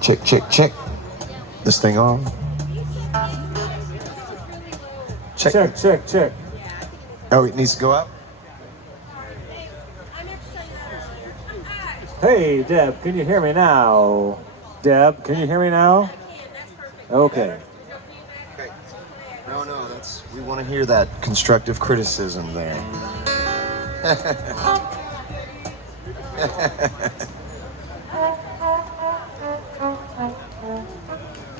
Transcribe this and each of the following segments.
Check, check, check. This thing on. Check. Check, check, check. Oh, it needs to go up? Hey, Deb, can you hear me now? Deb, can you hear me now? Okay. No, we want to hear that constructive criticism there.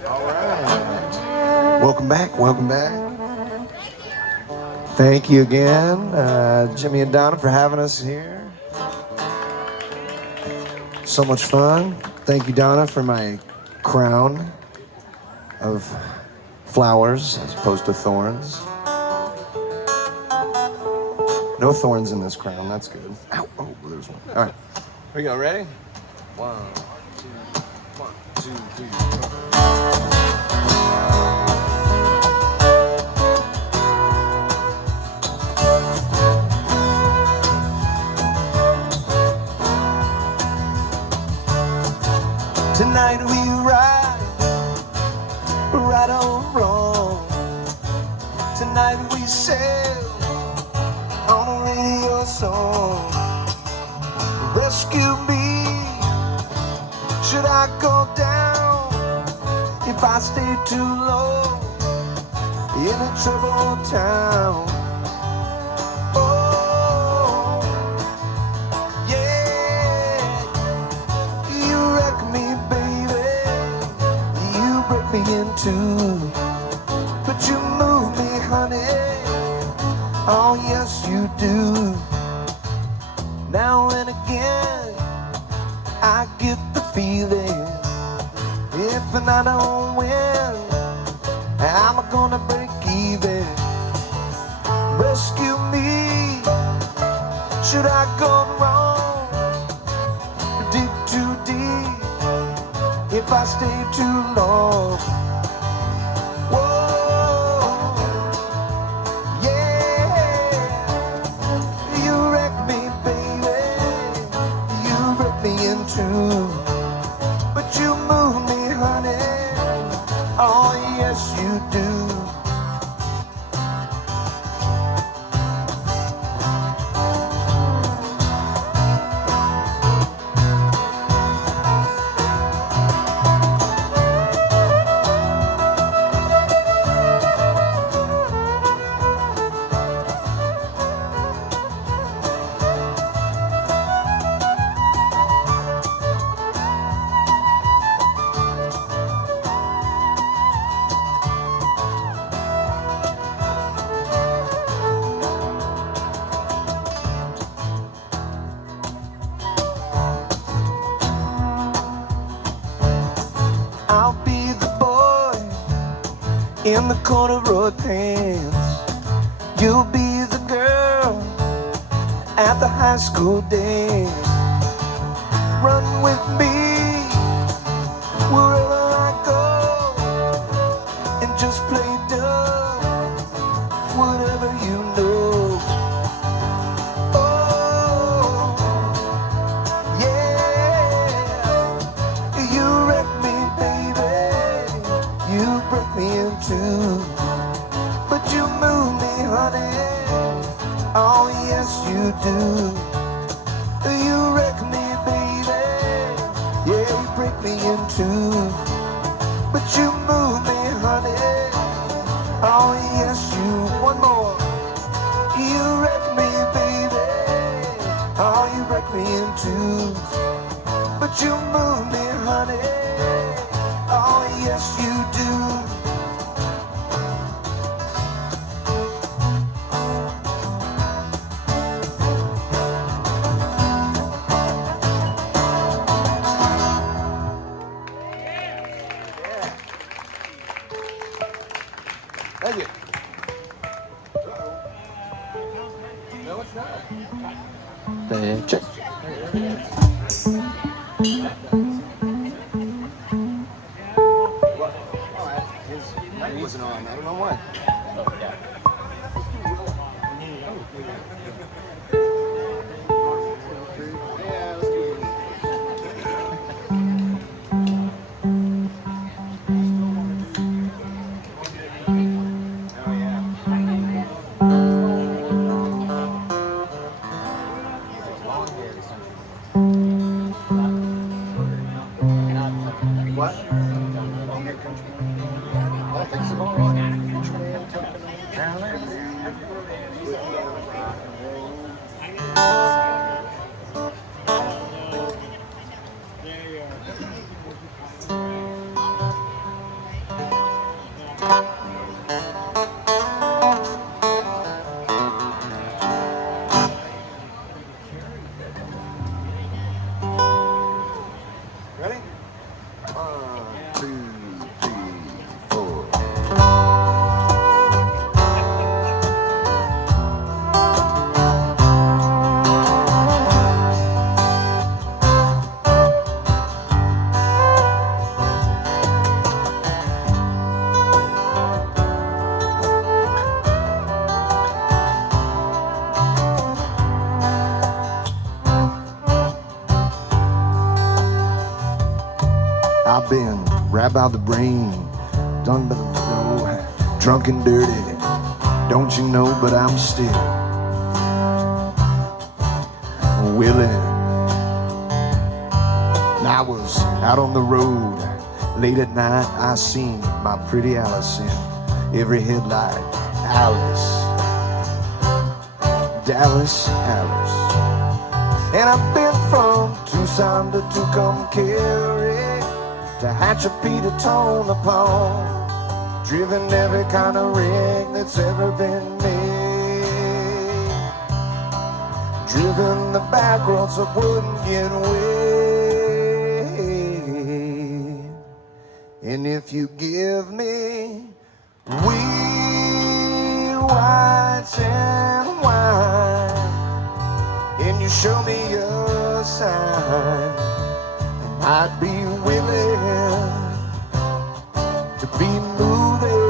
All right. Welcome back, welcome back. Thank you again, Jimmy and Donna, for having us here. So much fun. Thank you, Donna, for my crown of flowers as opposed to thorns. No thorns in this crown, that's good. Ow, oh, there's one. All right, here we go, ready? 1, 2, 3. Tonight we ride, right or wrong. Tonight we sail on a radio song. Rescue me, should I go down if I stay too low in a troubled town? Oh, yeah, you wreck me, baby, you break me in two, but you move me, honey, oh yes you do. Now and again, I get the feeling, if I don't win, I'm gonna break even. Rescue me, should I go wrong, dig too deep, if I stay too long? Whoa, yeah, you wreck me, into, but you move me, honey, oh yes you do. I'll be the boy in the corduroy pants. You'll be the girl at the high school dance. Run with me wherever I go and just play dumb, whatever you know. Oh, yeah, you wreck me, you break me in two, but you move me, honey, oh yes you do. You wreck me, baby, yeah, you break me in two, but you move me, honey, oh yes you. One more. You wreck me, baby, oh you break me in two, but you move me, honey, oh yes you do. Thank you. No, it's not. Check. He wasn't on. I don't know why. What? I think it's all Ready? 1, 2, 3, 4. I've been right by the brain, done by the window, drunk and dirty. Don't you know, but I'm still willing. And I was out on the road late at night. I seen my pretty Alice in every headlight. Alice, Dallas, Alice. And I've been from Tucson to Tucumcari, to Hatchapee to Tonopah, driven every kind of rig that's ever been made, driven the back roads that wouldn't get weighed. And if you give me wee whites and wine, and you show me a sign, I'd be willing to be moving.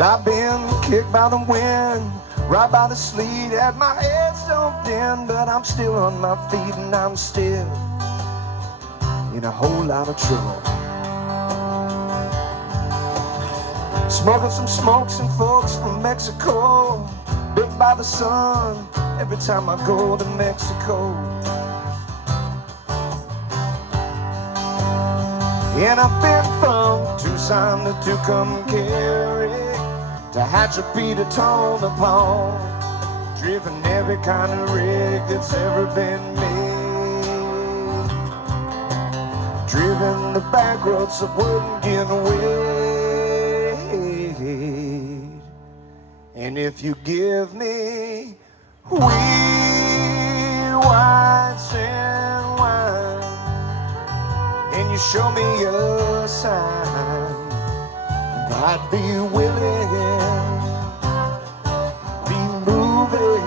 I've been kicked by the wind, right by the sleet, had my head stumped in, but I'm still on my feet and I'm still in a whole lot of trouble. Smoking some smokes and folks from Mexico, bit by the sun every time I go to Mexico. And I've been from Tucson to Tucumcari, to Hatchapee to Tonopah, driven every kind of rig that's ever been made, driven the back roads that wouldn't get weighed. And if you give me wee whites and wine, and you show me a sign, I'd be willing, be moving.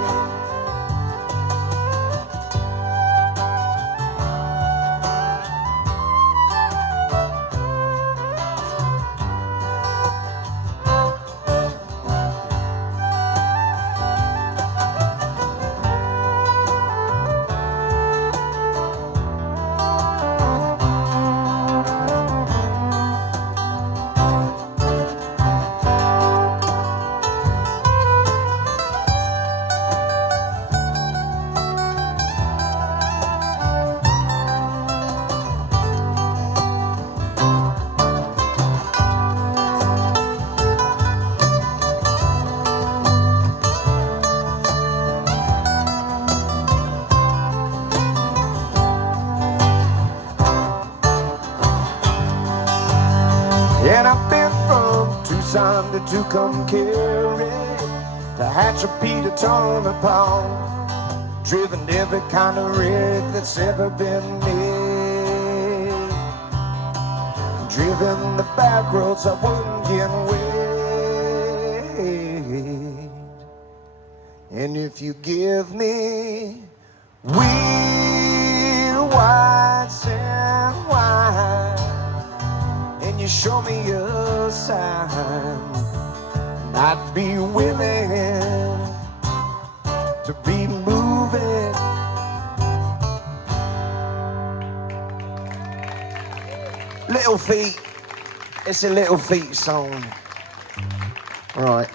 And I've been from Tucson to Tucumcari, to The hatch of Peter Tone upon, driven every kind of rig that's ever been made, driven the back roads I wouldn't get away. And if you give me weird white sand wine, and you show me a sign, I'd be willing to be moving. Little Feet, it's a Little Feet song. Right.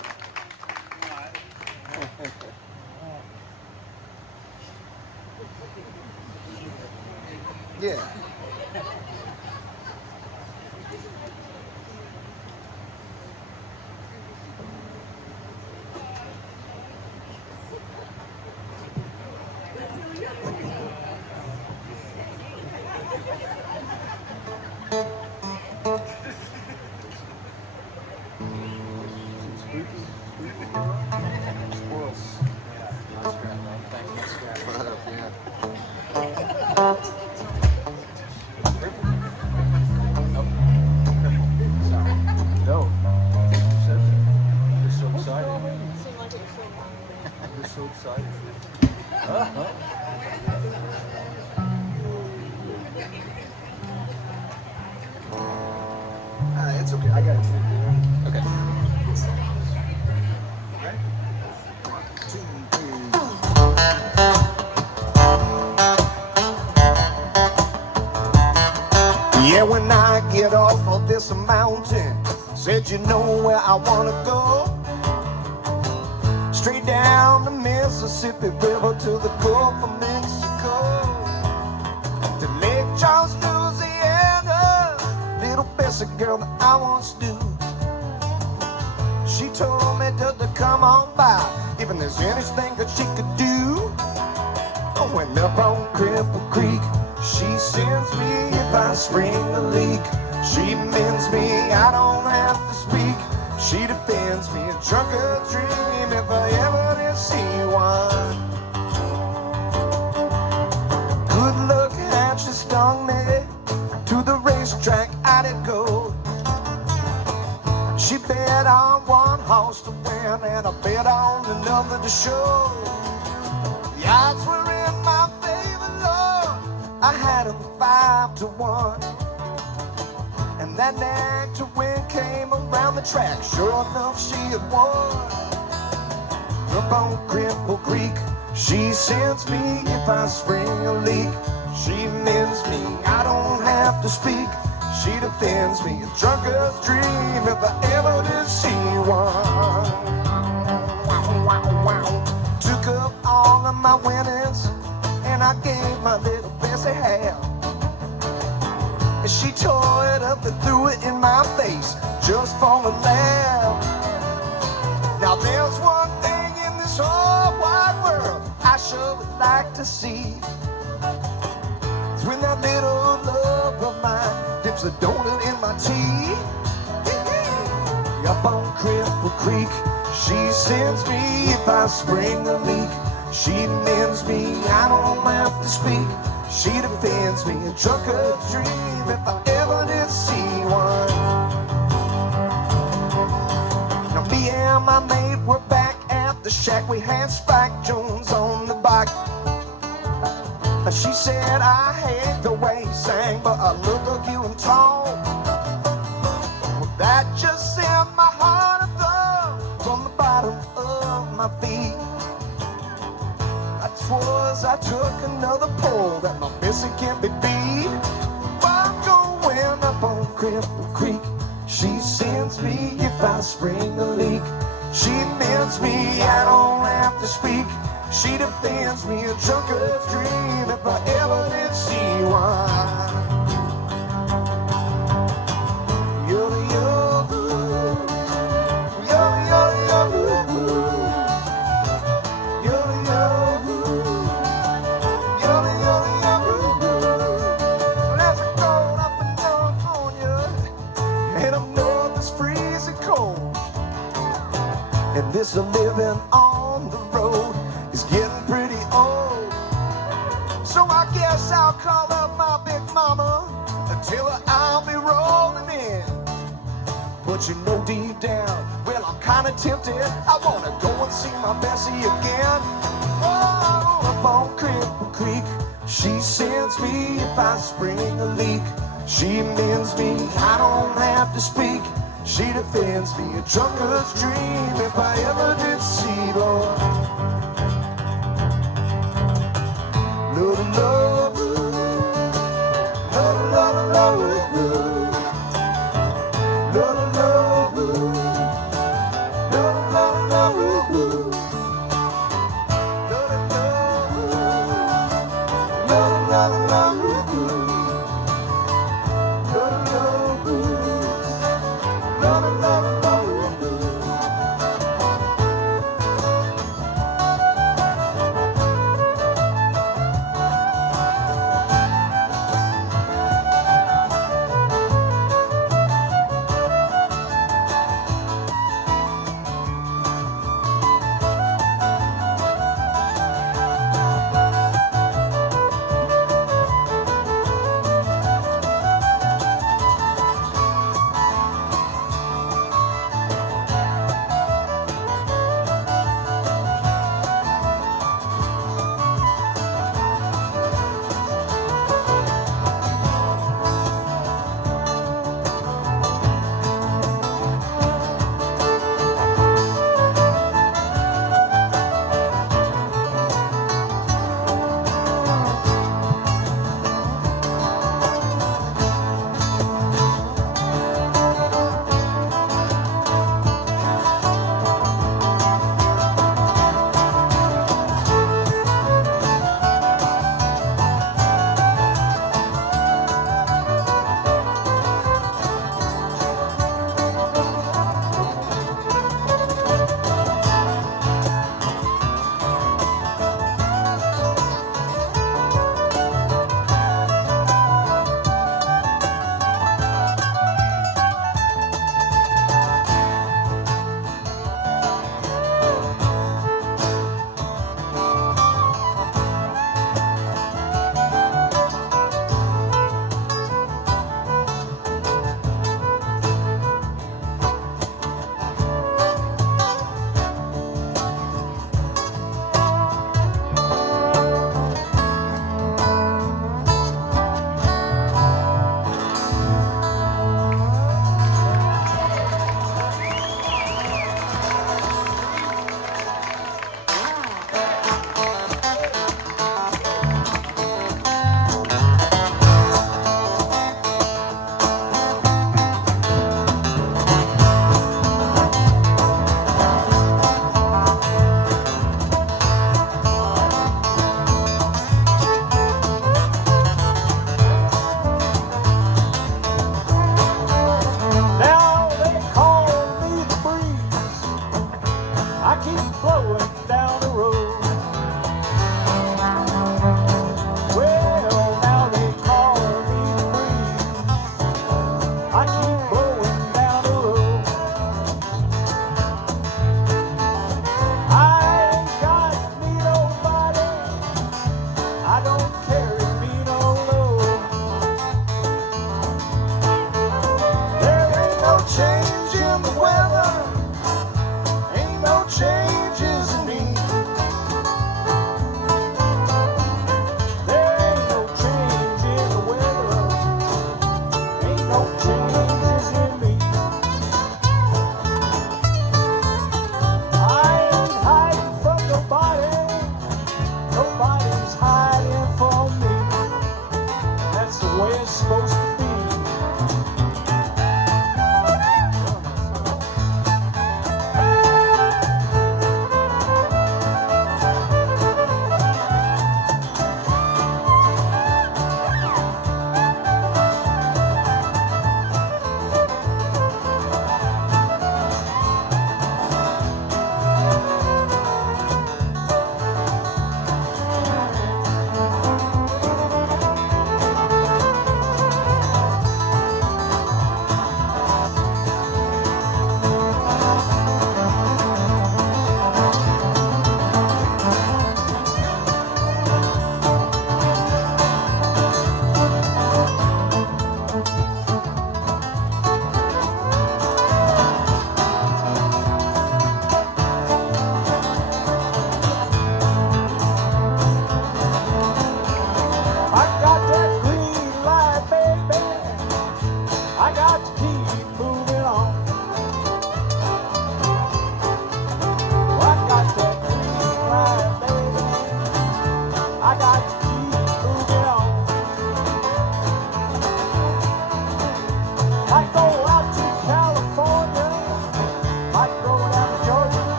Yeah. It's okay, I got it. Okay. Okay. 2, 3. Yeah, when I get off of this mountain, said you know where I wanna go? Straight down the Mississippi River to the Gulf of Mexico, to Lake Charles, Louisiana. Little Bessie girl that I once knew, she told me to come on by if there's anything that she could do. I went up on Cripple Creek, she sends me if I spring a leak. She mends me, I don't have to speak. She defends me, a drunken dream if I ever did see one. Good luck had she stung me, to the racetrack I did go. She bet on one horse to win and I bet on another to show. The odds were in my favor, Lord, I had them 5-1. And that night to win came around the track, sure enough she had won. Up on Cripple Creek, she sends me if I spring a leak. She mends me, I don't have to speak. She defends me, a drunker's dream if I ever did see one. Took up all of my winnings and I gave my little Bessie half. And she tore it up and threw it in my face just for a laugh. Now there's one thing in this whole wide world I sure would like to see. It's when that little love of mine dips a donut in my tea. Up on Cripple Creek, she sends me if I spring a leak. She mends me, I don't have to speak. She defends me, a drunken's dream if I ever did see one. Now me and my mate were back at the shack. We had Spike Jones on the bike. She said I hate the way he sang, but I look like you and tall. Well, that just sent my heart a thump from the bottom of my feet. Was I took another pull that my missing can't be beat. I'm going up on Cripple Creek. She sends me if I spring a leak. She mends me, I don't have to speak. She defends me, a drunken's dream if I ever did see one. and this living on the road is getting pretty old. So I guess I'll call up my big mama and tell her I'll be rolling in. But you know deep down, well, I'm kinda tempted. I wanna go and see my Bessie again. Oh, up on Cripple Creek, she sends me if I spring a leak. She mends me, I don't have to speak. She defends me, a drunkard's dream if I ever did see, Lord. Love, love, love, love, love, love, love, love, love,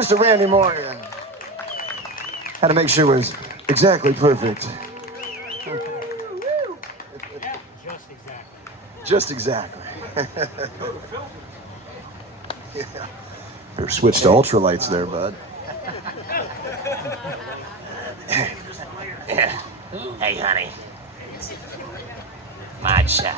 Mr. Randy Morgan. Had to make sure it was exactly perfect. Just exactly. Yeah. Better switch to ultralights there, bud. Hey, honey. Mod shot.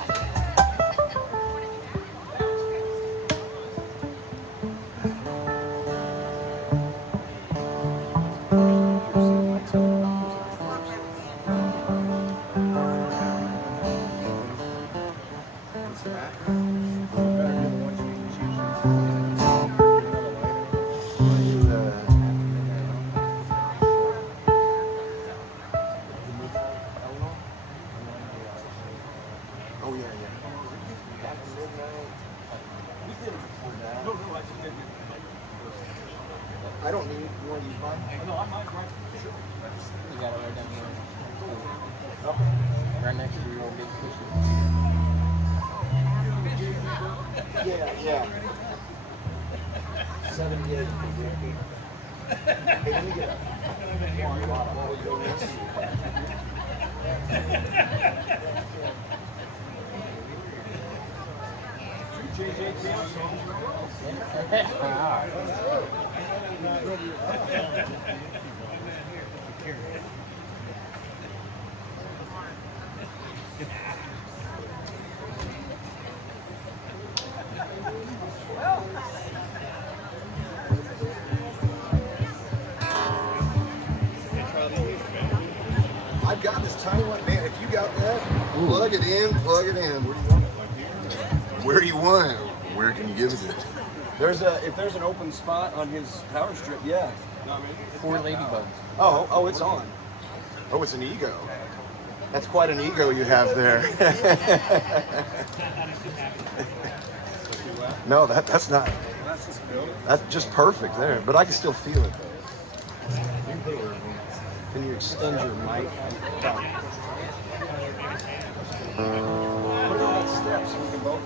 I don't need. You want to use mine? No, I might. You got it right down here. Right next to your big cushion. Yeah. 78. Hey, let me get up. I've got this tiny one, man. If you got that, plug it in. Where do you want it? Where can you give it to? If there's an open spot on his power strip, yeah. 4 ladybugs. Oh, it's on. Oh, it's an ego. That's quite an ego you have there. No, that's not. That's just perfect there, but I can still feel it. Can you extend your mic? Put it on steps, we can both.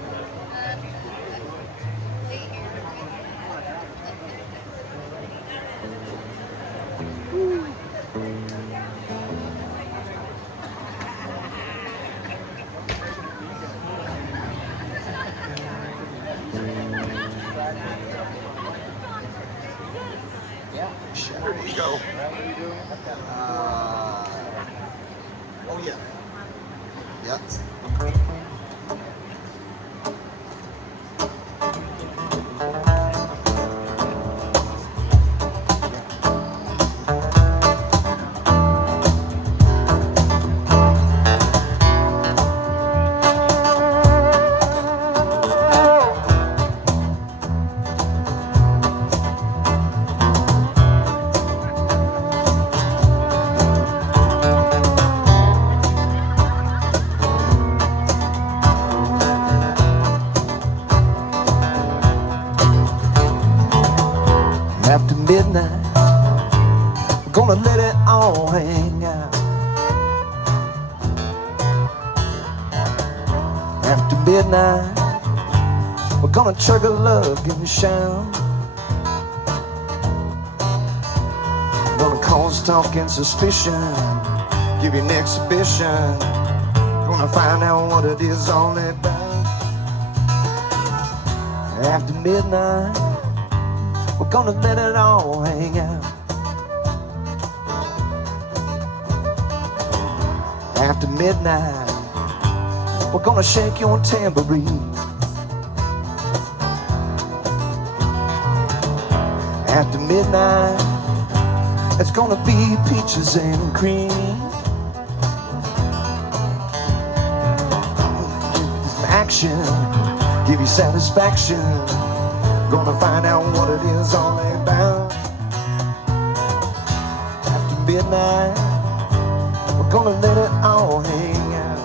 Shattered ego. Oh yeah. Yep. After midnight, we're gonna let it all hang out. After midnight, we're gonna chug a lug and shout. We're gonna cause talk and suspicion, give you an exhibition. Gonna find out what it is all about. After midnight, we're gonna let it all hang out. After midnight, we're gonna shake your tambourine. After midnight, it's gonna be peaches and cream. Action, give you satisfaction. Gonna find out what it is all about. After midnight, we're gonna let it all hang out.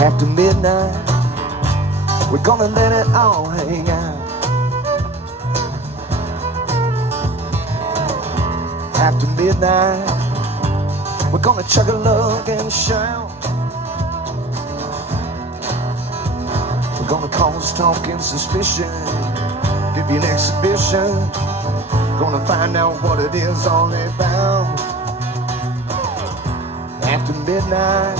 After midnight, we're gonna let it all hang out. After midnight, we're gonna chug a lug and shout. We're gonna cause talk and suspicion, give you an exhibition. Gonna find out what it is all about. After midnight,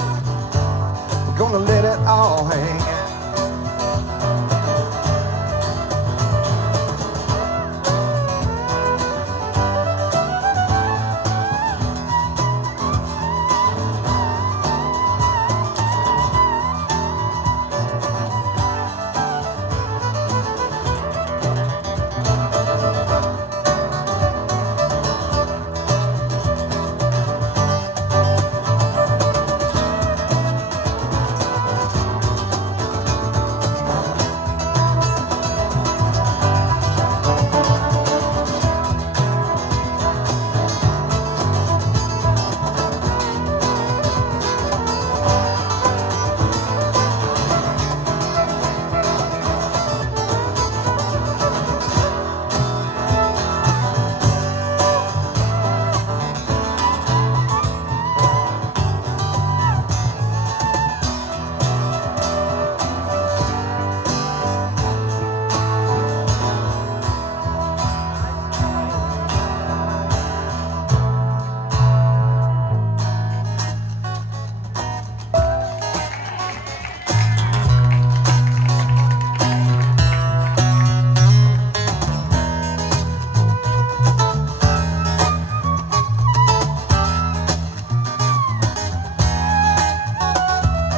we're gonna let it all hang out.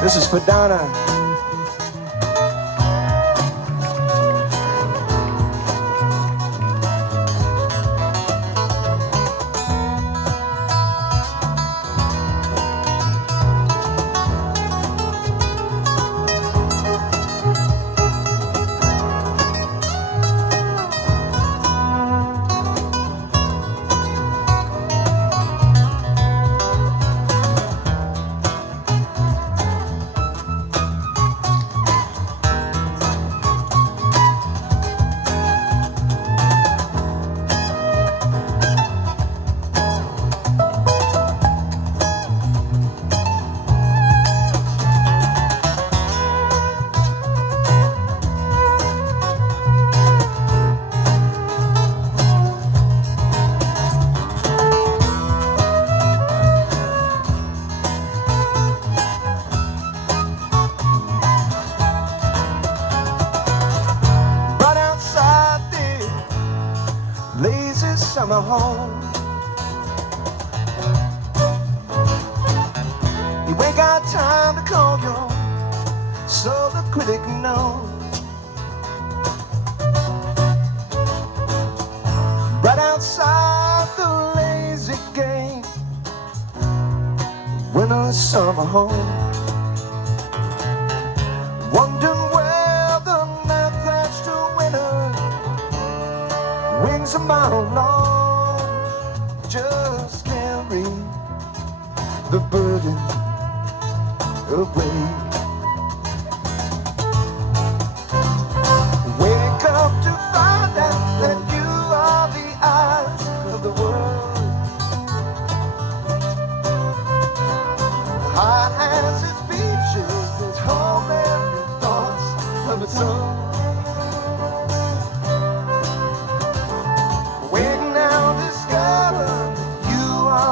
This is for Donna. Summer home, you ain't got time to call your so the critic knows. Right outside the lazy gate, winter summer home, wondering where the night flashed to winter, wings a mile long. Just carry the burden away. Wake up to find out that you are the eyes of the world. Heart has its beaches, its home and its thoughts of its own.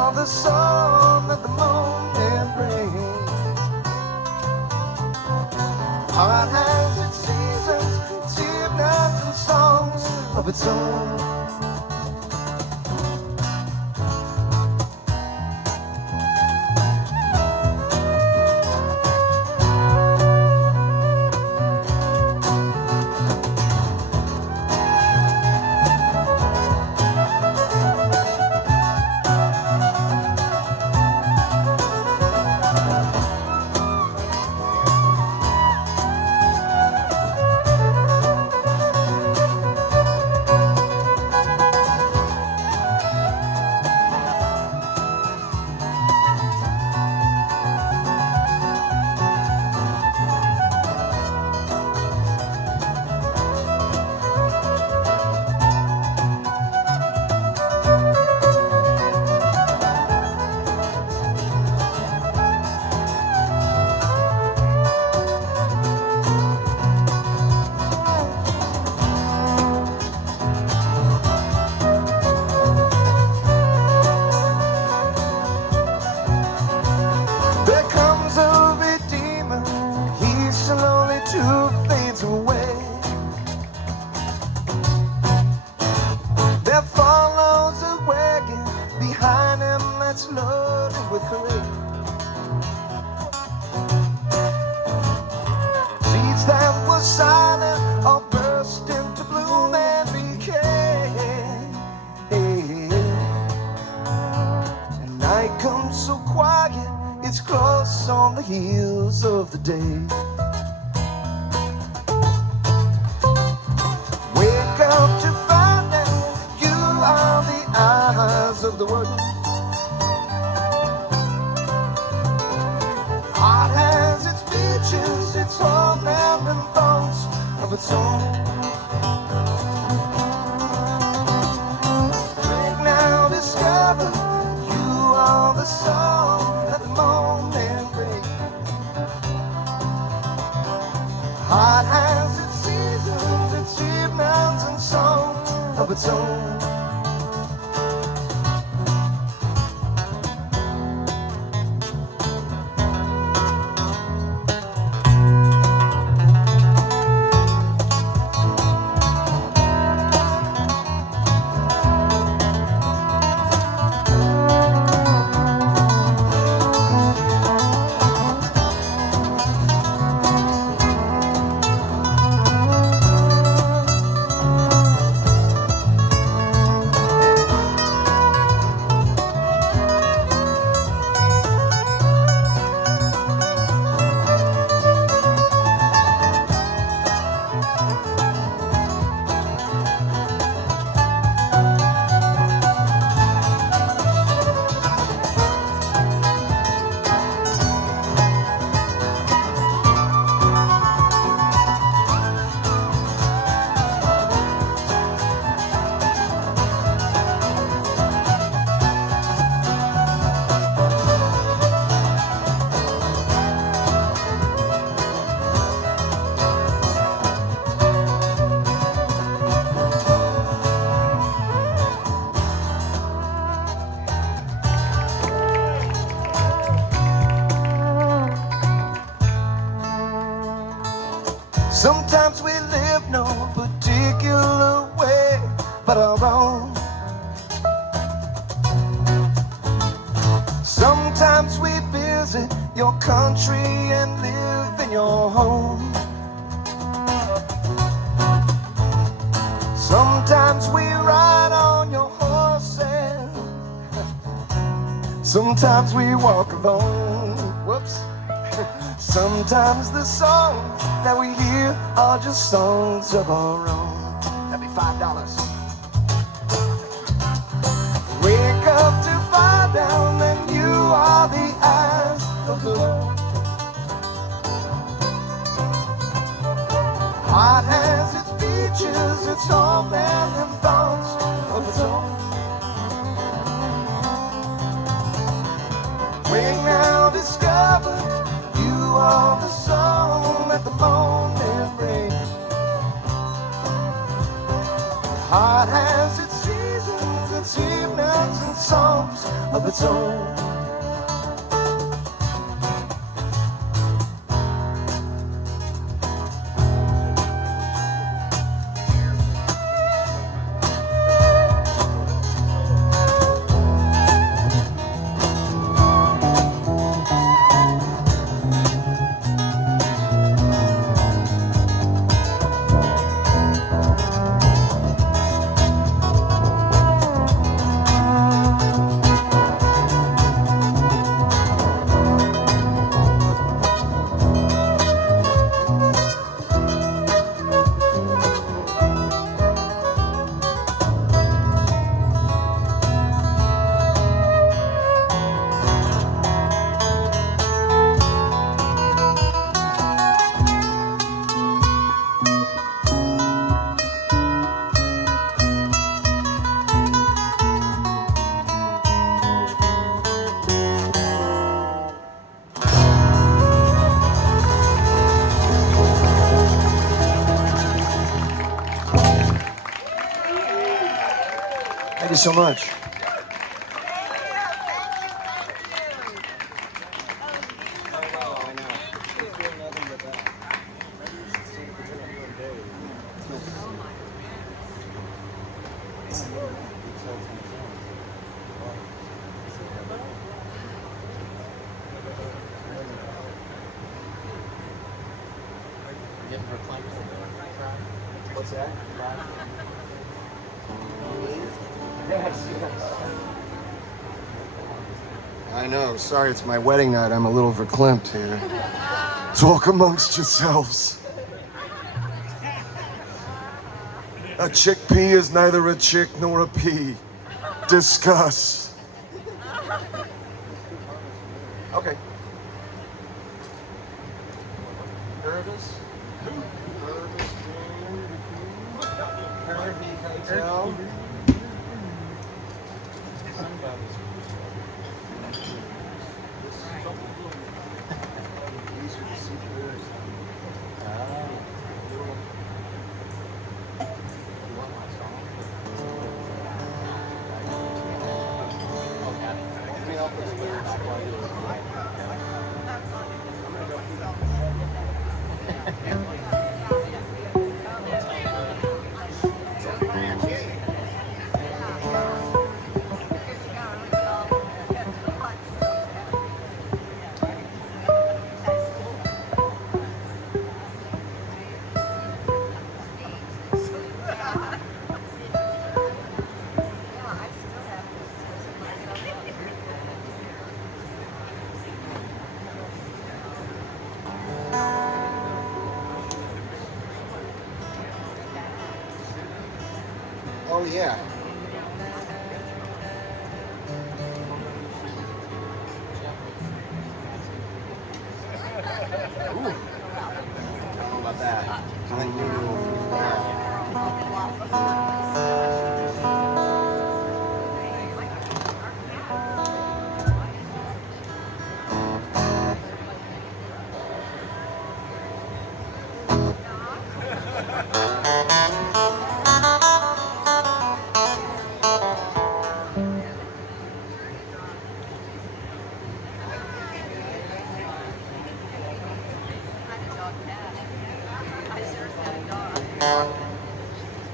The song that the moment brings. Heart has its seasons, its evenings and songs of its own. on the heels of the day. Wake up to find out you are the eyes of the world. Heart has its features, its homeland and thoughts of its own. Break now, discover you are the song that the moment breaks. Heart has its seasons, its evenings and songs of its own. Sometimes we live no particular way but our own. Sometimes we visit your country and live in your home. Sometimes we ride on your horses. Sometimes we walk alone. Whoops. Sometimes the songs that we hear are just songs of our own. That'd be $5. Wake up to find out that you are the eyes of the world. Heart has its features, its homeland and thoughts of its own. Wake now, discover you are the song that the moment brings. Heart has its seasons, its evenings and songs of its own. Thank you so much. What's that? Yes, yes. I know. Sorry, it's my wedding night. I'm a little verklempt here. Talk amongst yourselves. A chickpea is neither a chick nor a pea. Discuss. Okay. Nervous? Hotel. Oh, yeah. Ooh. How about that?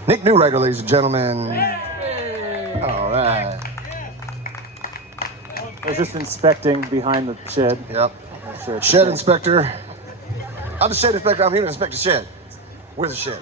Nick Newrider, ladies and gentlemen. All right. I was just inspecting behind the shed. Yep. Sure it's Shed okay. inspector. I'm the shed inspector. I'm here to inspect the shed. Where's the shed?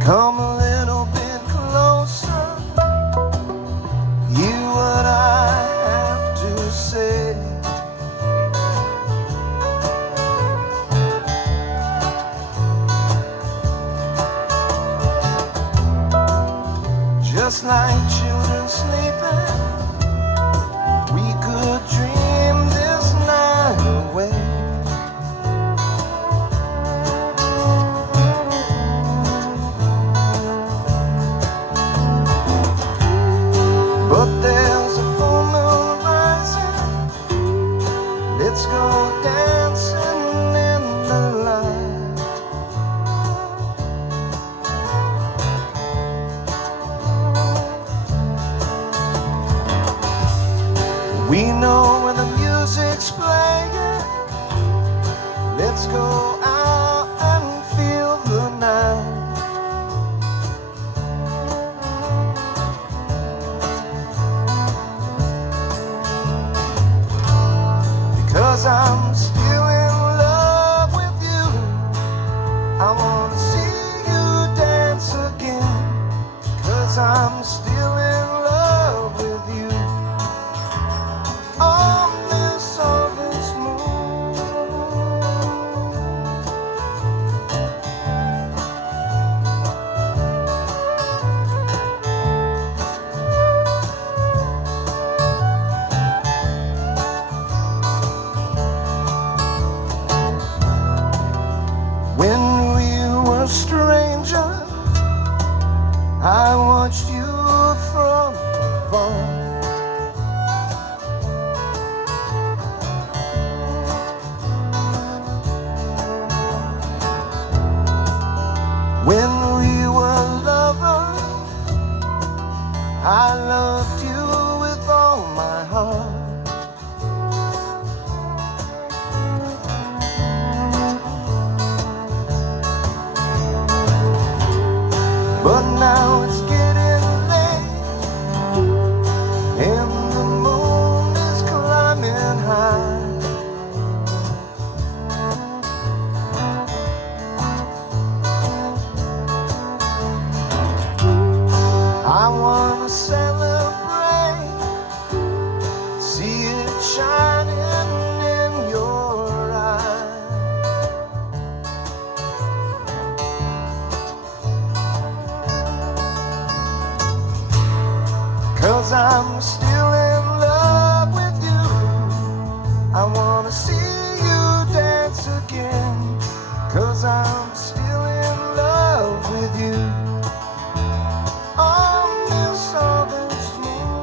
Come a little bit closer. You what I have to say. Just like children sleeping, we could dream this night away. But there's a full moon rising. Let's go dancing in the light. When we were lovers, I loved you with all my heart. But now it's getting late and the moon is climbing high. I wanna celebrate, see it shining in your eyes. 'Cause I'm still in love with you. I wanna see you dance again. 'Cause I'm still in love with you. On this August moon.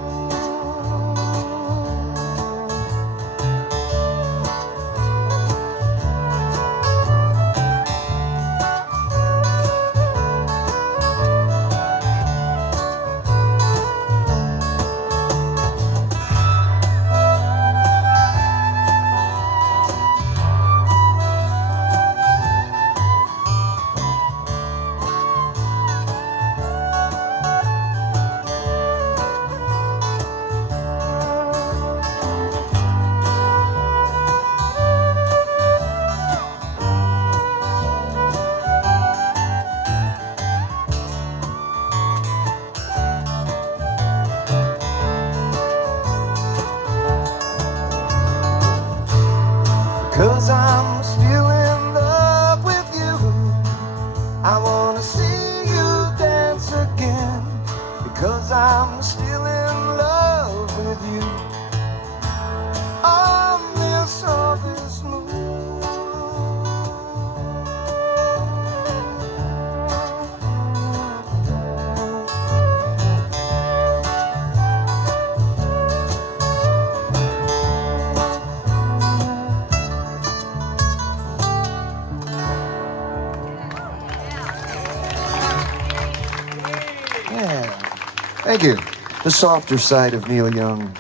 Cause I'm still in love with you. I wanna see you dance again. Because I'm still in love with you. On this August moon. Yeah. Thank you. The softer side of Neil Young.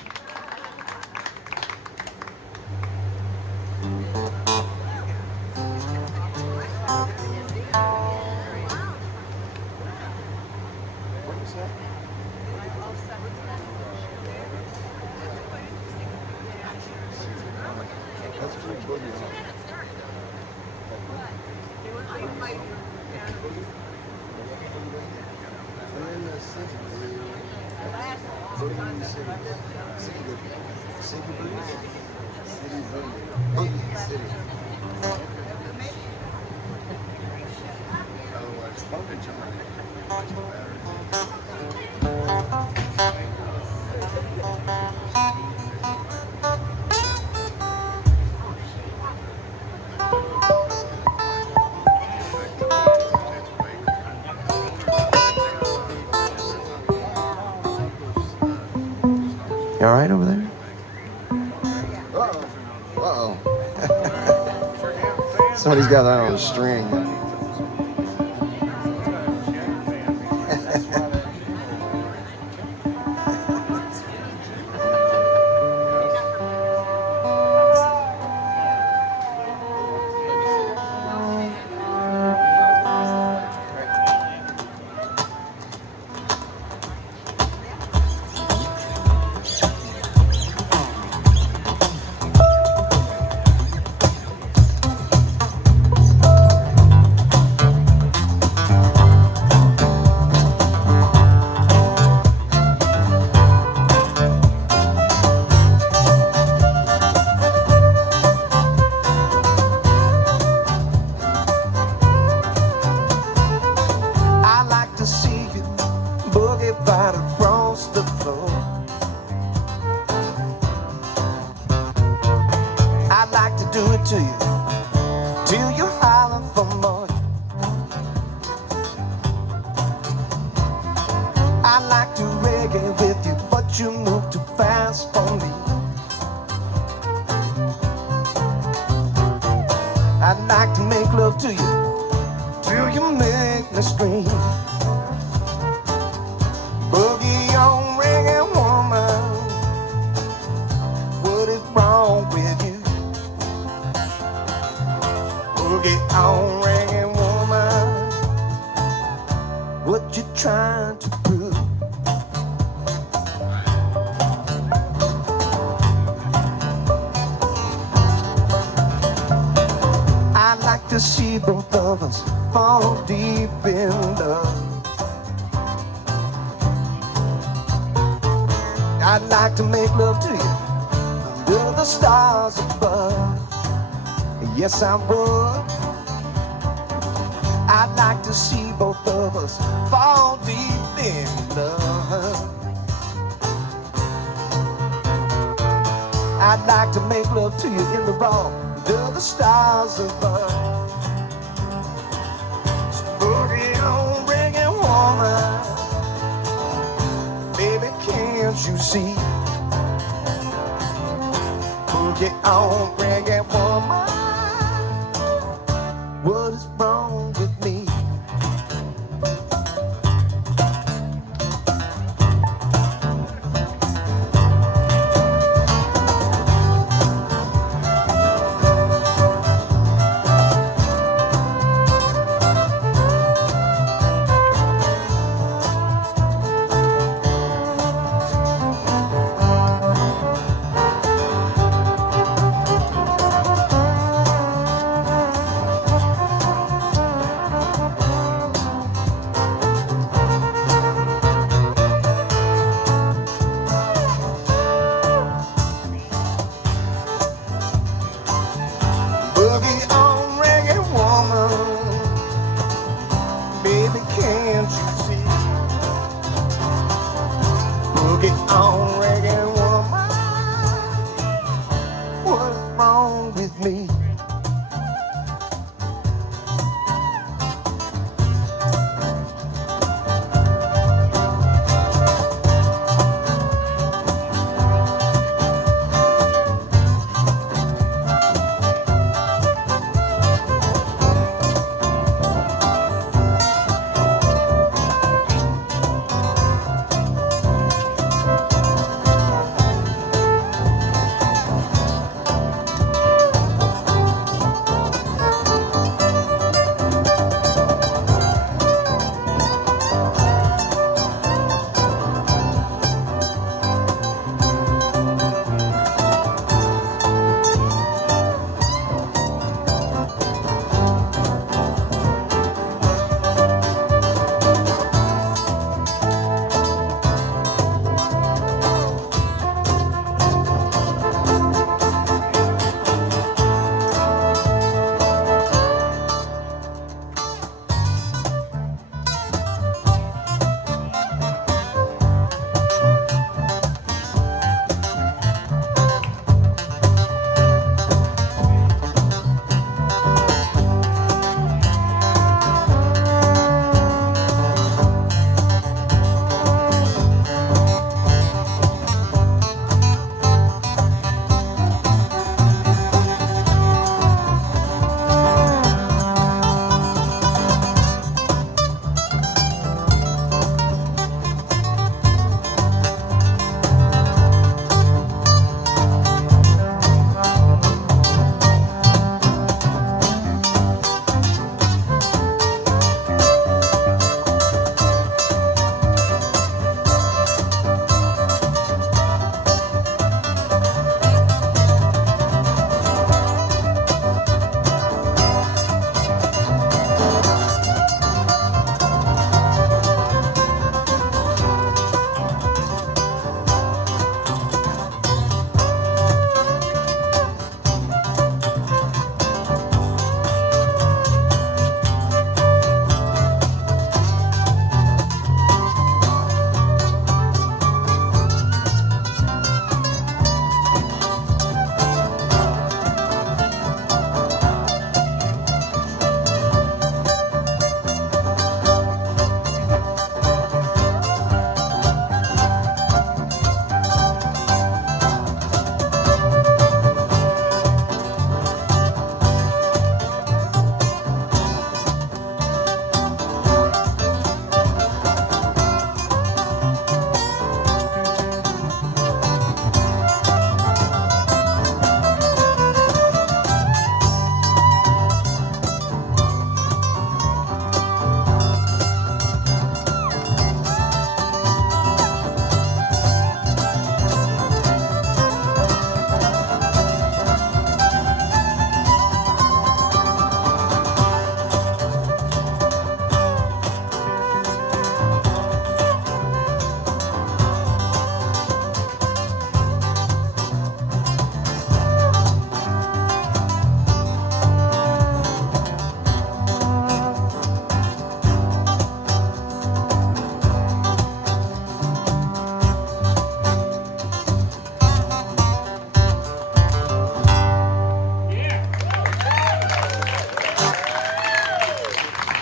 You all right over there? Uh-oh. Somebody's got that on a string. to you till you're howling for more. I like to reggae with you, but you move too fast for me. I'd like to make love to you till you make me scream. Boogie on reggae woman, what is wrong with you? Boogie on reggae woman, what you trying to prove? I'd like to see both of us fall deep in love. I'd like to make love to you under the stars above. Yes, I would. I'd like to see both of us fall deep in love. I'd like to make love to you in the raw under the stars above. So boogie on reggae woman, baby, can't you see? Boogie on reggae woman, what is wrong with me?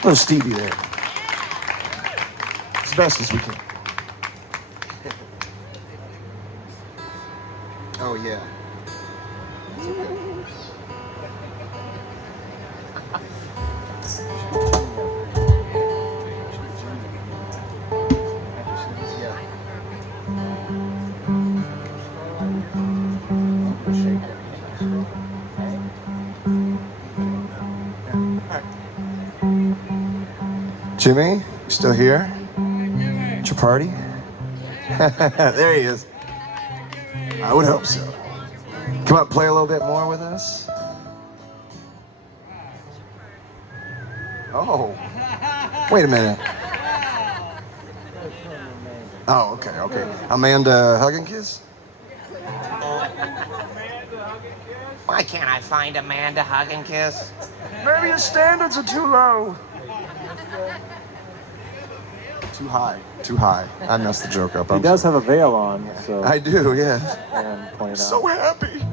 throw Stevie there. As best as we can. Oh, yeah. Jimmy, you still here? At your party? There he is. I would hope so. Come on, play a little bit more with us. Oh, wait a minute. Oh, okay. Amanda Hug and Kiss? Why can't I find Amanda Hug and Kiss? Maybe your standards are too low. Too high. I messed the joke up. He does have a veil on, so. I do, yes. And point out. So happy.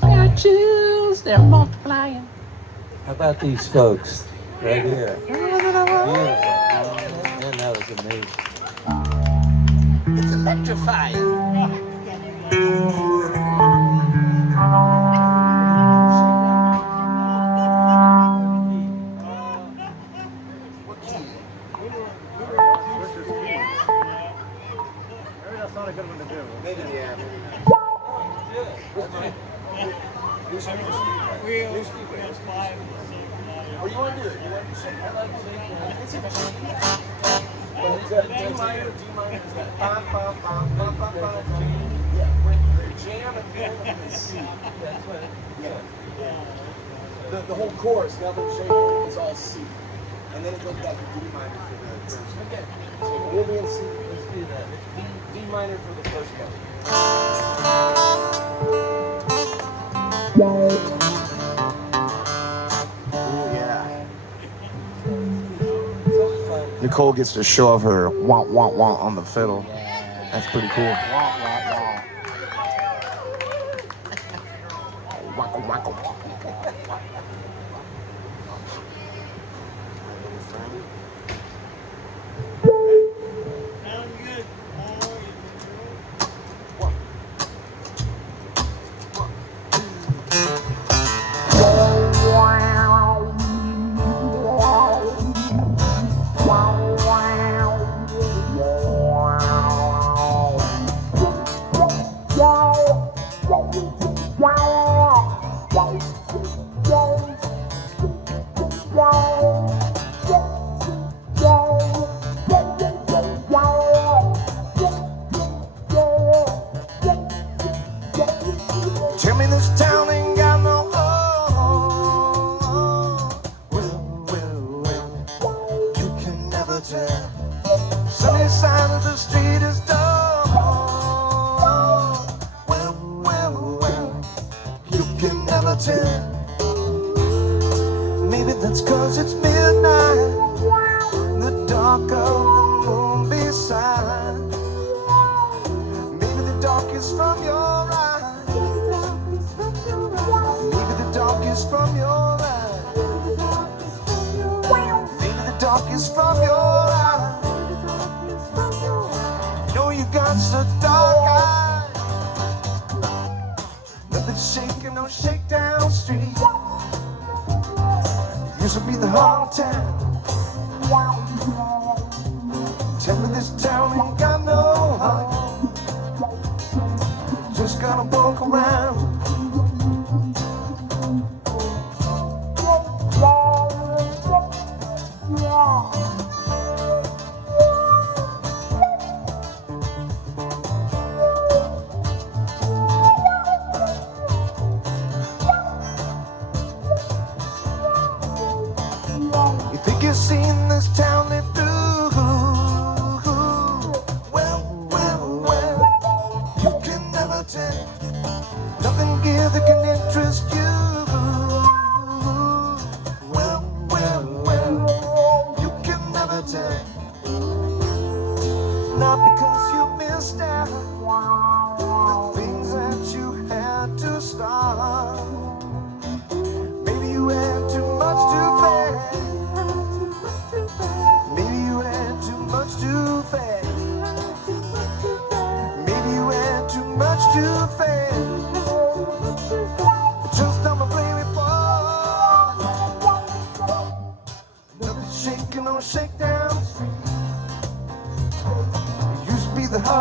Got chills, they're multiplying. How about these folks right here? Beautiful. Man, that was amazing. It's electrifying. What do you want to do? You want to shake? I like it's a D minor, is that bum, bum, bum, bum, bum, bum. Yeah, when the jam at the end of the C. That's what. Yeah. The whole chorus, the other shape is all C, and then it goes back to D minor for the verse. Okay. So we'll be in C. Let's do that. D minor for the first part. Nicole gets to show off her wah wah wah on the fiddle. That's pretty cool. Wacka wacka. Tell me this town ain't got no home. Well, you can never tell. Sunny side of the street is dull. Well, you can never tell. Maybe that's 'cause it's midnight, the dark of the moon beside. Maybe the dark is from your eyes. Maybe the dark is from your eyes. Maybe the dark is from your eyes. Know you got so dark eyes. Nothing shaking on Shakedown Street. Used to be the heart of town. Tell me this town ain't got no heart. Just gotta walk around. You think you've seen this town live through? Well, you can never tell.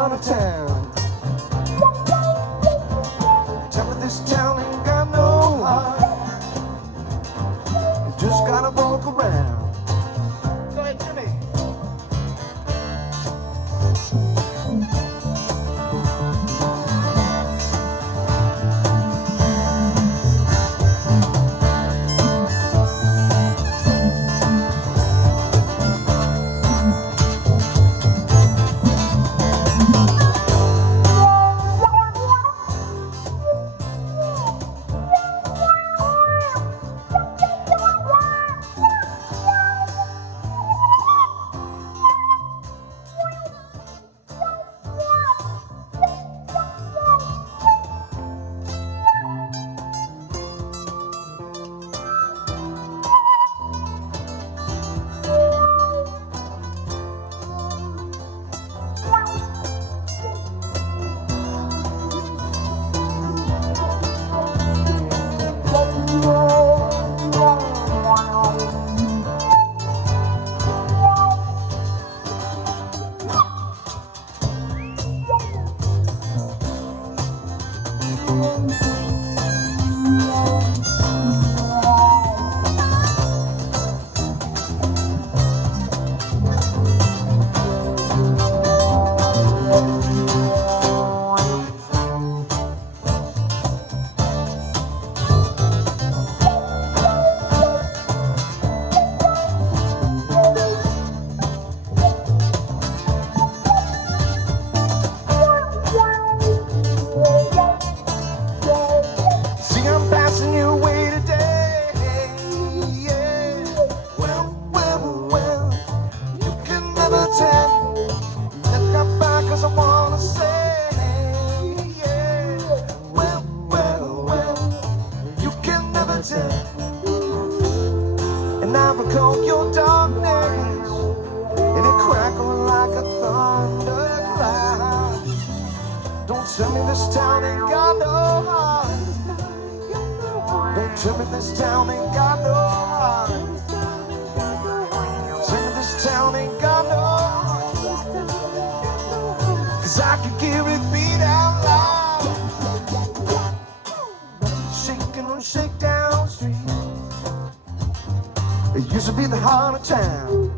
heart of town. Tell me this town ain't got no heart. You just gotta walk around. Go ahead, Jimmy. Tell me this town ain't got no heart. Don't tell me this town ain't got no heart. Tell me this town ain't got no heart. 'Cause I could hear it beat out loud. Shaking on Shakedown Street. It used to be the heart of town.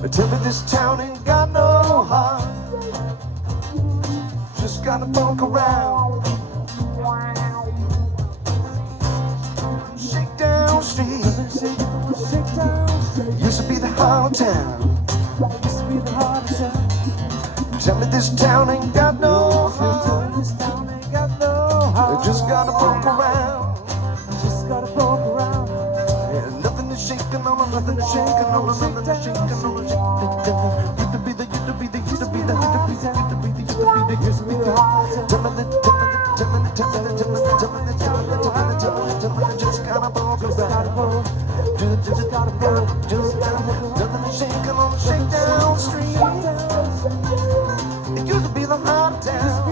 But tell me this town ain't got no heart. Just gotta walk around. Shakedown Street. Used to be the heart of town. Tell me this town ain't got no heart. Just gotta walk around. Yeah, nothing is shaking on them, nothing is shaking on them, nothing is shaking on them. Used to be the, used to be the, used to be the, used to be the, used to be the, used to be the, used to be the. Tell me the, tell me the, tell me the, tell me the, tell me the, tell me the, tell me the, tell me the, tell me the, tell me the. Just gotta walk around. Just gotta walk, just gotta walk. Nothing is shaking on the Shakedown Street. It used to be the heart of town.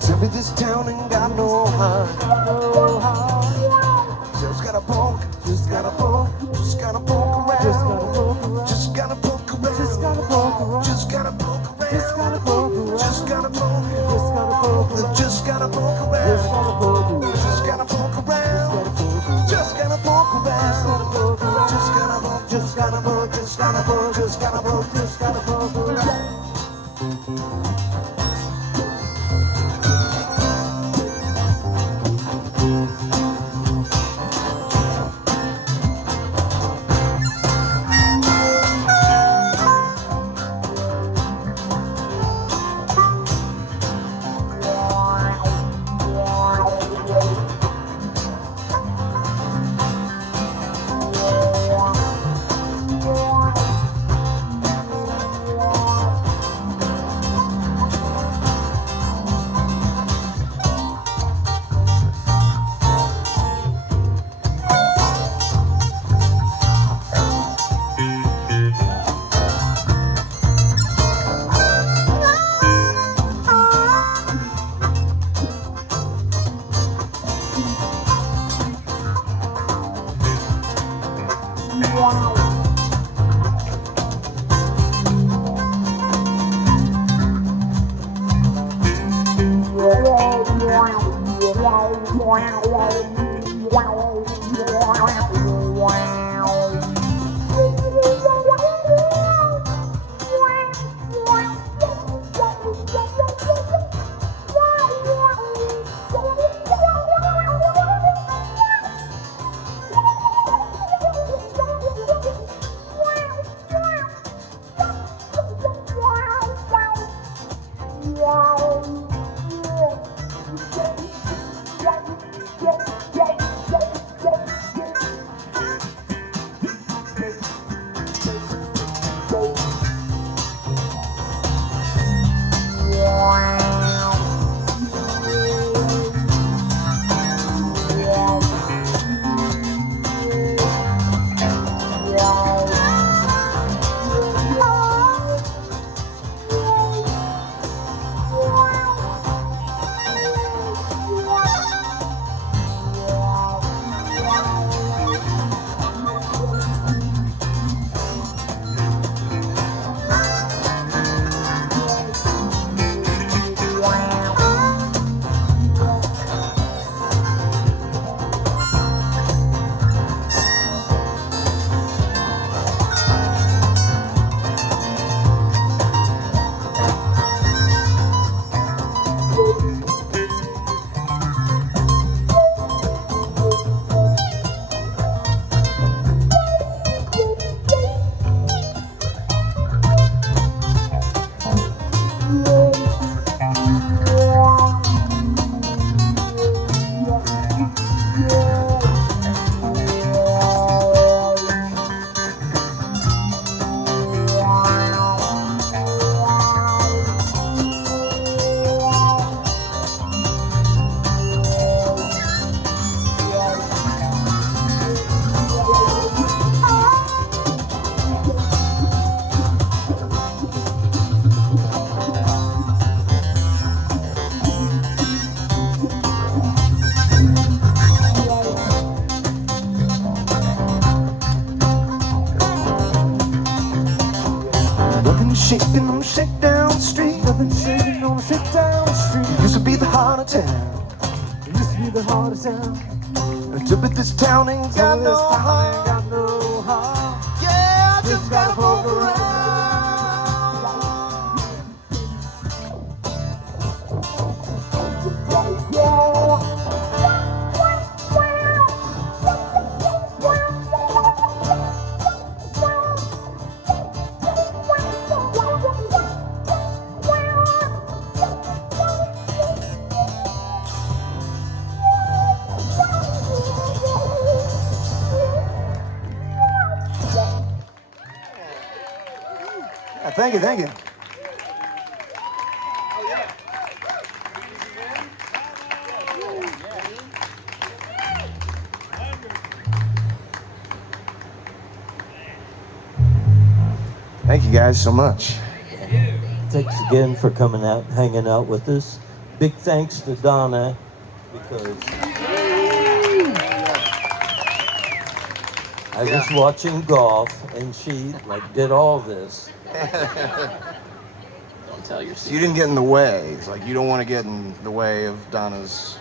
Tell me this town ain't got no heart. Just gotta poke, just gotta poke, just gotta poke around. Just gotta poke around. Just gotta poke around. Just gotta poke around. Just gotta poke around. Just gotta poke around. Just gotta poke around. Just gotta poke around. Just gotta poke around. Just gotta poke, just gotta poke, just gotta poke, just gotta poke, just gotta poke around. Shaking on Shakedown Street. I've been shaking on Shakedown Street. Used to be the heart of town. It used to be the heart of town. But this town ain't got no heart. Yeah, I just gotta poke around. Thank you, thank you. Thank you guys so much. Thanks again for coming out, hanging out with us. Big thanks to Donna, because I was watching golf and she did all this. Don't tell your You secret. didn't get in the way. It's like you don't want to get in the way of Donna's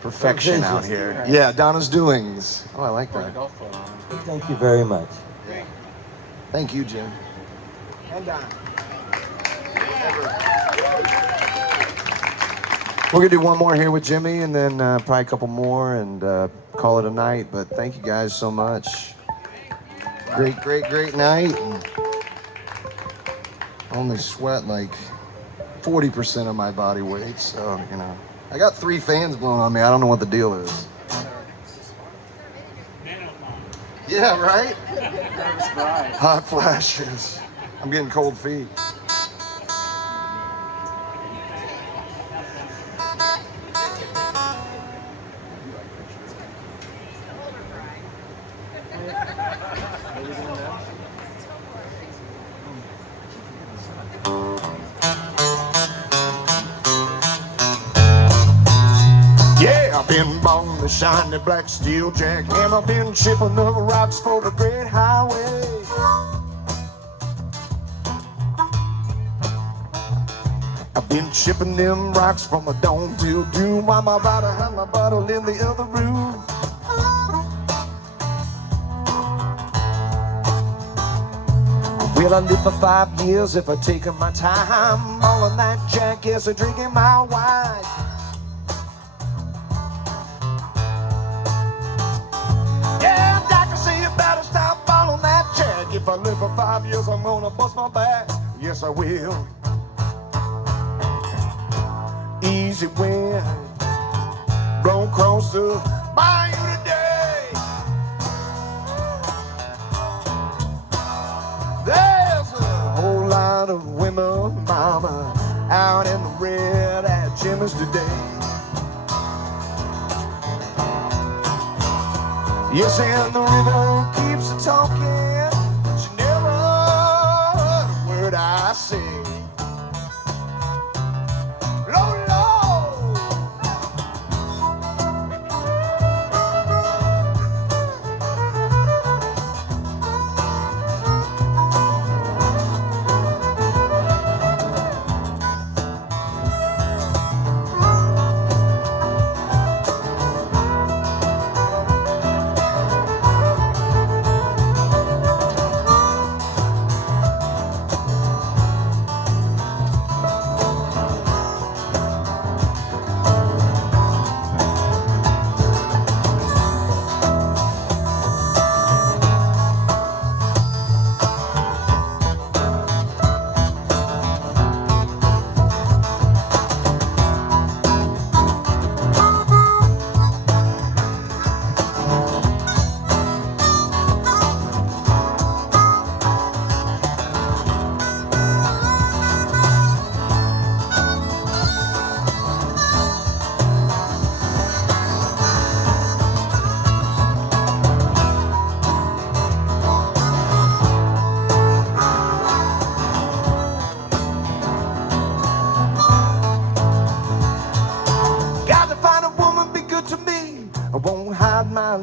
perfection out here. Yeah, Donna's doings. Oh, I like Pour the that. golf club on. Thank you very much. Thank you, Jim. And Donna. We're going to do one more here with Jimmy and then probably a couple more and call it a night. But thank you guys so much. Great, great, great night. And I only sweat like 40% of my body weight. So, you know, I got 3 fans blowing on me. I don't know what the deal is. Yeah, right? Hot flashes. I'm getting cold feet. Yeah, I've been born the shiny black steel jackhammer. Been shipping up rocks for the great highway. I've been shipping them rocks from the dawn till doom while my rider had my bottle in the other room. Well, I live for 5 years if I take my time. All of that jackass are drinking my wine. Yeah, doctor say you better stop following that jack. If I live for 5 years, I'm gonna bust my back. Yes, I will. Easy wind, blown across the bayou today. There's a whole lot of women, mama, out in the red at Jimmy's today. Yes, and the river keeps a talking, but you never heard a word I say.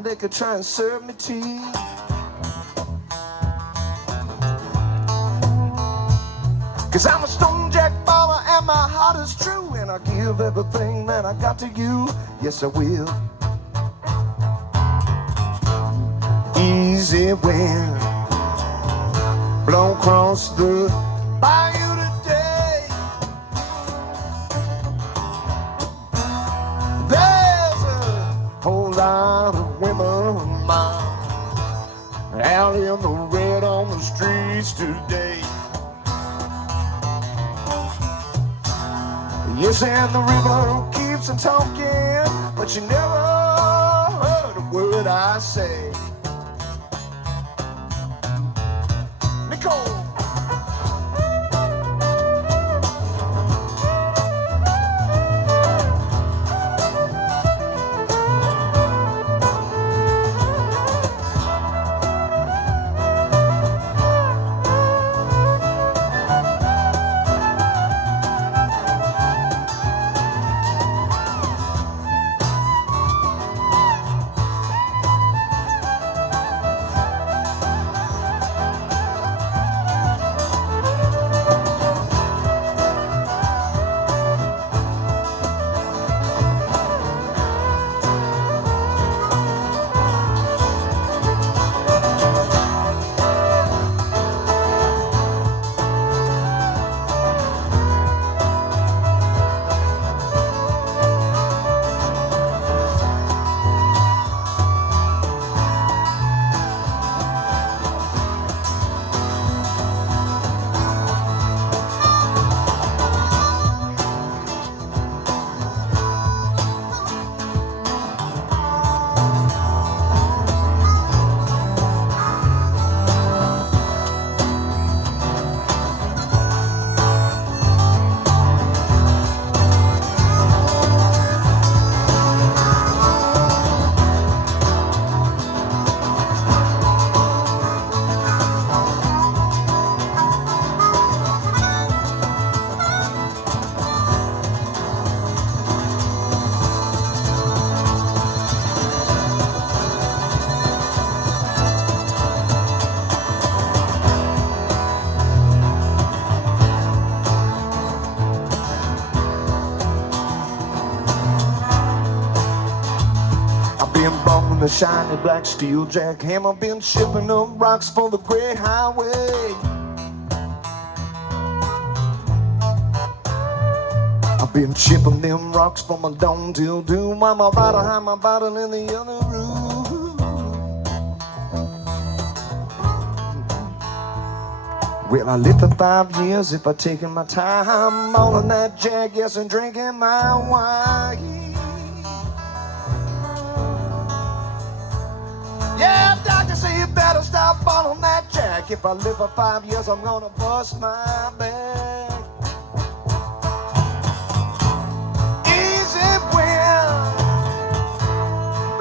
Liquor try and serve me tea. Cause I'm a stone jack baller and my heart is true, and I give everything that I got to you. Yes, I will. Easy wind, blown across the bayou today. There's a whole lot of women, mine, out in the red on the streets today. Yes, and the river keeps on talking, but you never heard a word I say. Nicole. Been born in a shiny black steel jackhammer, been shipping up rocks for the great highway. I've been shipping them rocks from my dawn till doom, while my rider had my bottle in the other room. Well, I lived for 5 years if I taken my time, all on that jack, yes, and drinking my wine. Yeah, doctor say you better stop on that jack. If I live for 5 years, I'm gonna bust my back. Easy wind,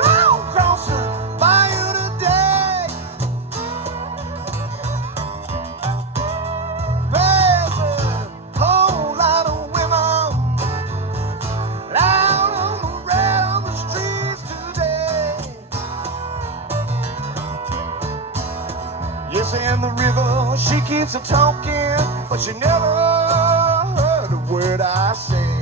round crossing by you today. There's a whole lot of women out on the streets today. Yes, and the river, she keeps a talking, but she never heard a word I say.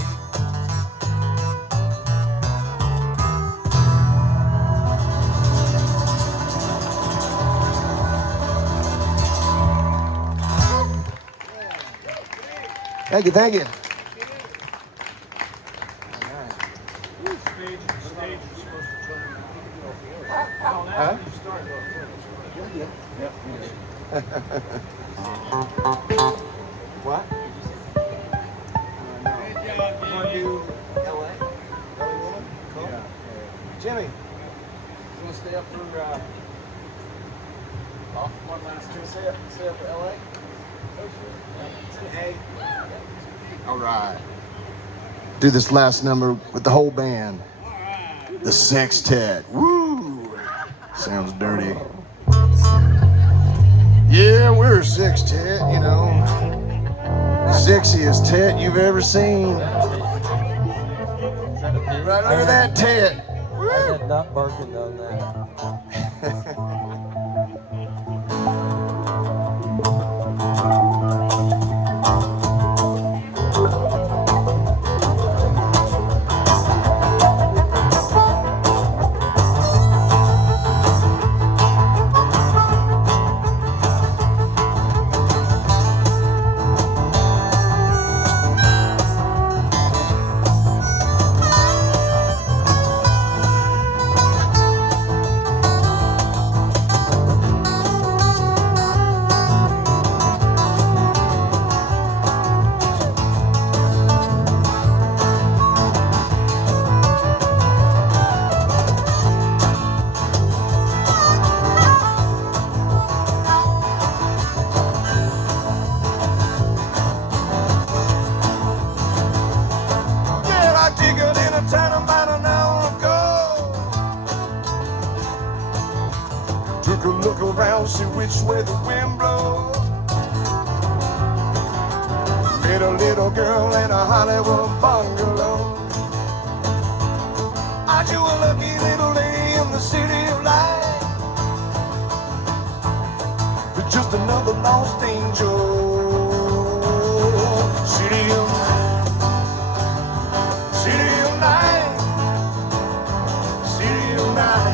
Thank you, thank you. Huh? What? Want to do LA? Cool. Jimmy, you want to stay up for one last two? Stay up for LA? Hey. All right. Do this last number with the whole band. The Sextet. Woo! Sounds dirty. Yeah, we're a sextet, you know. Sexiest tet you've ever seen. Right, look at that tet. I had not barking on that. See which way the wind blows. Met a little girl in a Hollywood bungalow. Aren't you a lucky little lady in the city of light? But just another lost angel. City of light, city of light, city of light.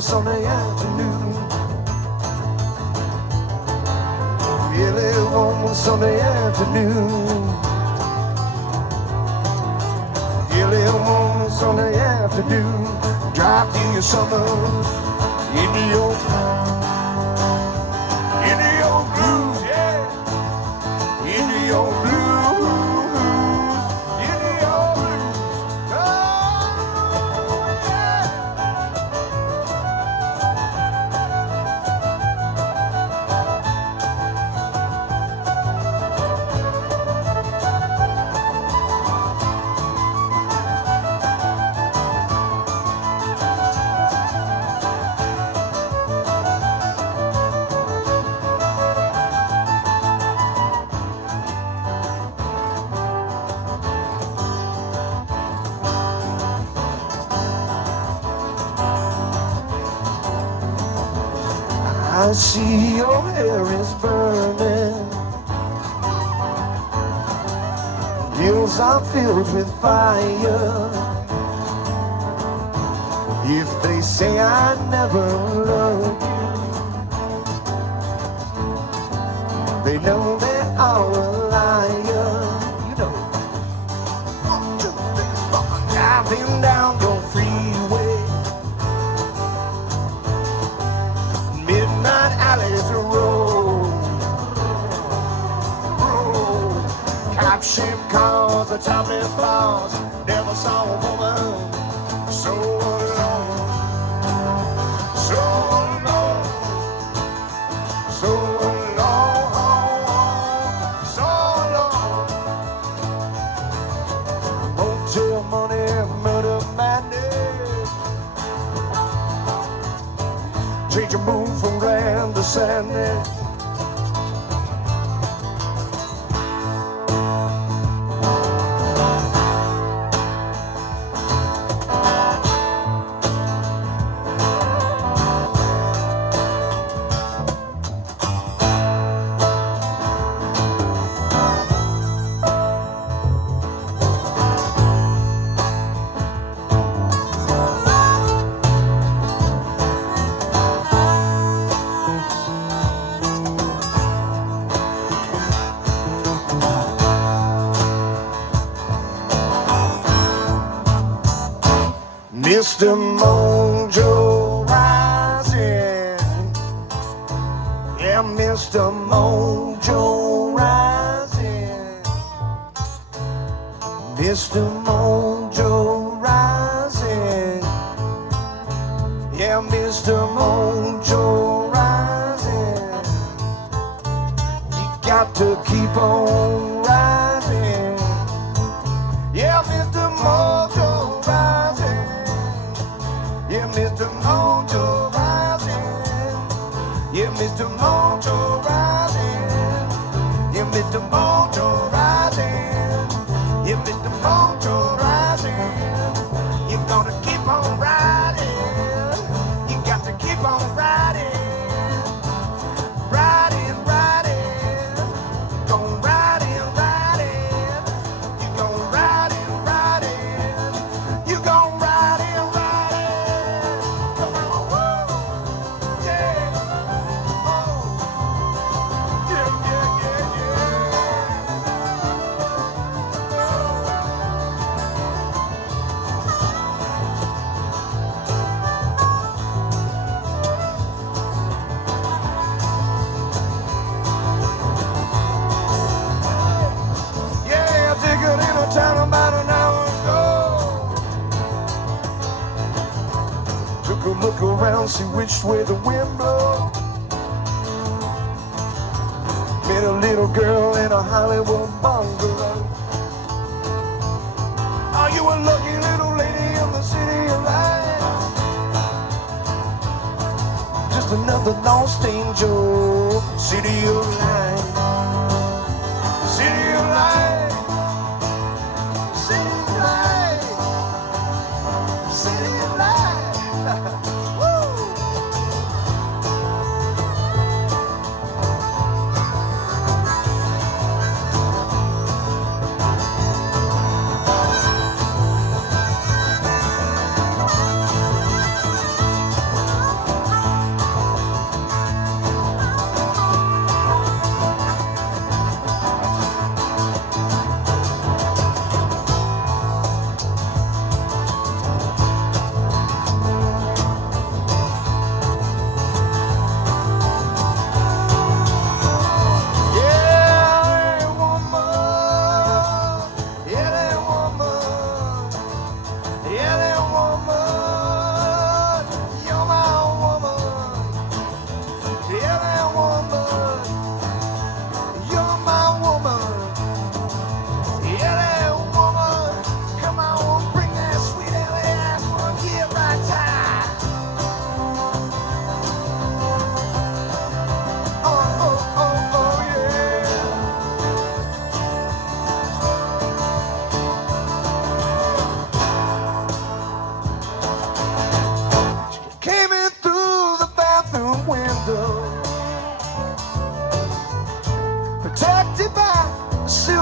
Sunday afternoon, really warm Sunday afternoon, really warm Sunday afternoon. Drive through your summers into your blues, yeah, into your blues. I see your hair is burning. Hills are filled with fire. If they say I never loved you, they know they are a liar. You know. 1, 2, 3, 4. Driving down your freeway. Midnight alleys roll. Cop-ship cars, the topless bars. Never saw a woman so alone, so alone, so alone, so alone. Hotel money, murder madness. Change your mood from grand to sadness. Mr. Mojo rising, yeah, Mr. Mojo rising, Mr. Mojo rising, yeah, Mr. Mojo rising. You got to keep on rising, yeah, Mr. Mojo rising. Yeah, Mr. Mojo rising. Yeah, Mr. Mojo rising. Yeah, Mr. Mojo rising. Yeah, Mr. Mojo rising. You're gonna keep on riding. You got to keep on riding. Riding, riding. Gon' riding, riding. You gon' riding, riding. You gon' riding, riding. Come on, woo! Yeah. Oh. Yeah, yeah, yeah, yeah. Yeah, I took it in a town about an hour ago. Took a look around, see which way the wind blows. Met a little girl in a Hollywood bungalow. Are you a lucky little lady in the city of light? Just another lost angel, city of light. City of light. City of light. City of light. Woo!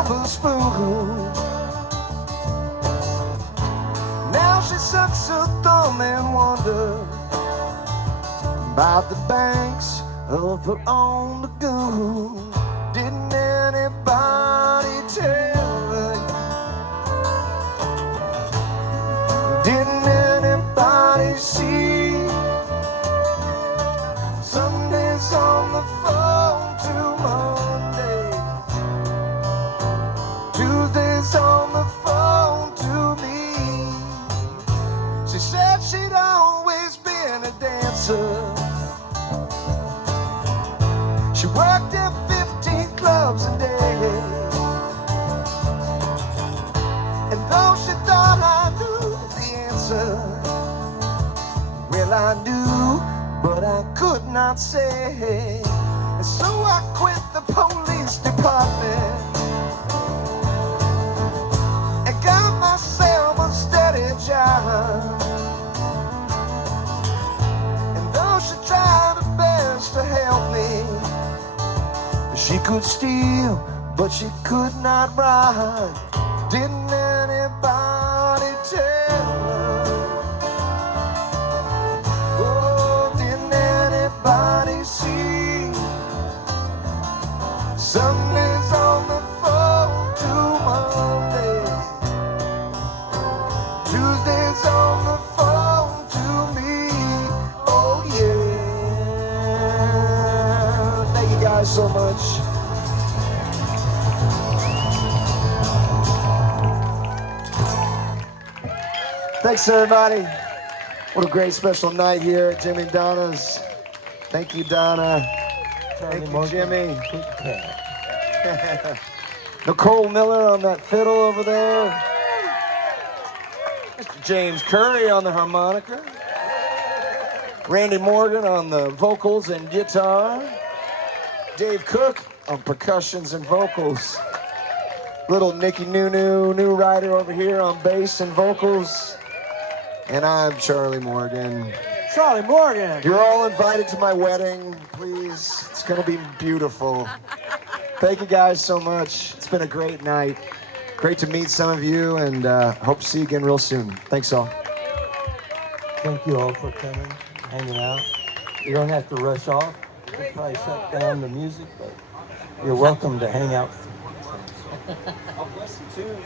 silver spoon. Now she sucks her thumb and wonders about the banks of her own lagoon. Didn't anybody tell her? Didn't anybody see? Sundays on the phone to Monday, Tuesdays on the phone to me. She said she'd always been a dancer. She worked in 15 clubs a day. And though she thought I knew the answer, well, I knew, but I could not say. And so I quit the police department and got myself a steady job. And though she tried her best to help me, she could steal, but she could not ride. Didn't anybody tell her? Oh, didn't anybody see? Sundays on the phone to Monday, Tuesdays on the phone to me. Oh yeah. Thank you guys so much. Thanks, everybody. What a great special night here at Jimmy and Donna's. Thank you, Donna. Thank you, Jimmy. Nicole Miller on that fiddle over there. Mr. James Curry on the harmonica. Randy Morgan on the vocals and guitar. Dave Cook on percussions and vocals. Little Nicky Nunu, new rider over here on bass and vocals. And I'm Charlie Morgan. Charlie Morgan. You're all invited to my wedding, please. It's gonna be beautiful. Thank you guys so much. It's been a great night. Great to meet some of you, and hope to see you again real soon. Thanks all. Thank you all for coming, hanging out. You don't have to rush off. We'll probably shut down the music, but you're welcome to hang out. I'll bless you too.